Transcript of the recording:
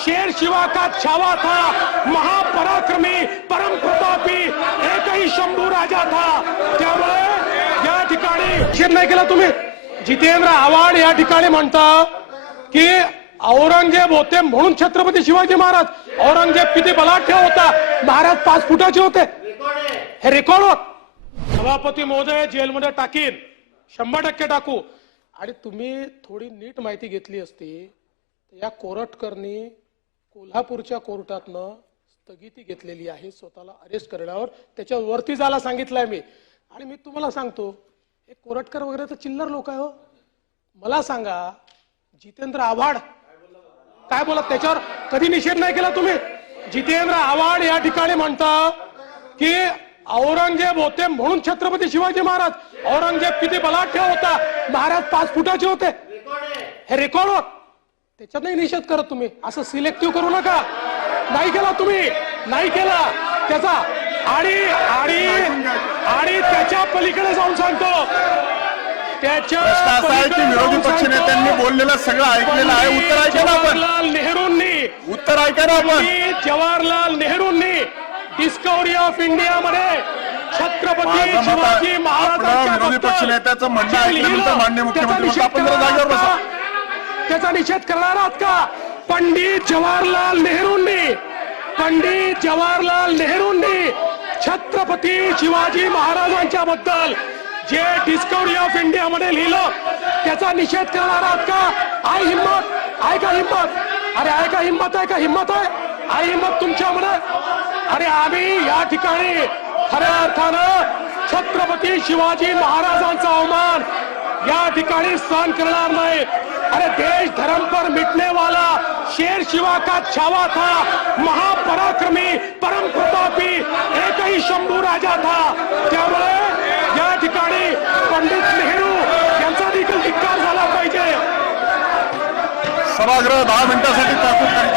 शेर शिवा का छावा था, महापराक्रमी परम प्रतापी एकही शंभू राजा था। त्यामुळे या ठिकाणी निषेध नाही केला तुम्ही। जितेंद्र आव्हाड या ठिकाणी म्हणता की औरंगजेब होते म्हणून छत्रपती शिवाजी महाराज। औरंगजेब किती बलाढ्य होता, महाराज 5 फुटाचे होते, हे रेकॉर्ड होत। सभापती महोदय जेलमध्ये टाकीन, 100% टाकू। आणि तुम्ही थोडी नीट माहिती घेतली असती, या कोरटकरनी कोल्हापूरच्या कोर्टातनं स्थगिती घेतलेली आहे स्वतःला अरेस्ट करण्यावर, त्याच्यावरती जायला सांगितलंय मी। आणि मी तुम्हाला सांगतो, हे कोरटकर वगैरे तर चिल्लर लोक आहे हो। मला सांगा, जितेंद्र आव्हाड काय बोलत, त्याच्यावर कधी निषेध नाही केला तुम्ही। जितेंद्र आव्हाड या ठिकाणी म्हणता की औरंगजेब होते म्हणून छत्रपती शिवाजी महाराज। औरंगजेब किती बलाढ्य होता, महाराज 5 फुटाचे होते, हे रेकॉर्ड होत। त्याच्यातही निषेध करत तुम्ही, असं सिलेक्टिव्ह करू नका। नाही केला तुम्ही, नाही केला त्याचा। आणि आणि आणि त्याच्या पलीकडे जाऊन सांगतो, त्याच्या की विरोधी पक्ष नेत्यांनी बोललेलं सगळं ऐकलेलं आहे। उत्तर ऐका ना आपण। जवाहरलाल नेहरूंनी, उत्तर ऐका ना आपण। जवाहरलाल नेहरूंनी डिस्कवरी ऑफ इंडिया मध्ये छत्रपती शिवाजी महाराजांच्या विरोधी पक्ष नेत्याचं म्हणणं ऐकल्यानंतर माननीय मुख्यमंत्री आपण जरा जागेवर बसा। त्याचा निषेध करणार आहात का? पंडित जवाहरलाल नेहरूंनी, पंडित जवाहरलाल नेहरूंनी छत्रपती शिवाजी महाराजांच्या बद्दल जे डिस्कवरी ऑफ इंडिया मध्ये लिहिलं, त्याचा निषेध करणार आहात का? आहे हिम्मत, आहे का हिम्मत? अरे आहे का हिम्मत, आहे का हिम्मत आहे? आहे हिम्मत तुमच्यामध्ये? अरे आम्ही या ठिकाणी खऱ्या अर्थानं छत्रपती शिवाजी महाराजांचा अवमान या ठिकाणी सहन करणार नाही। अरे देश धर्म पर मिटने वाला शेर शिवा का छावा था, महापराक्रमी परम प्रतापी एकही शंभू राजा था। त्यामुळे या ठिकाणी पंडित नेहरू यांचा देखील धिक्कार झाला पाहिजे। सभागृह 10 मिनिटांसाठी तहकूब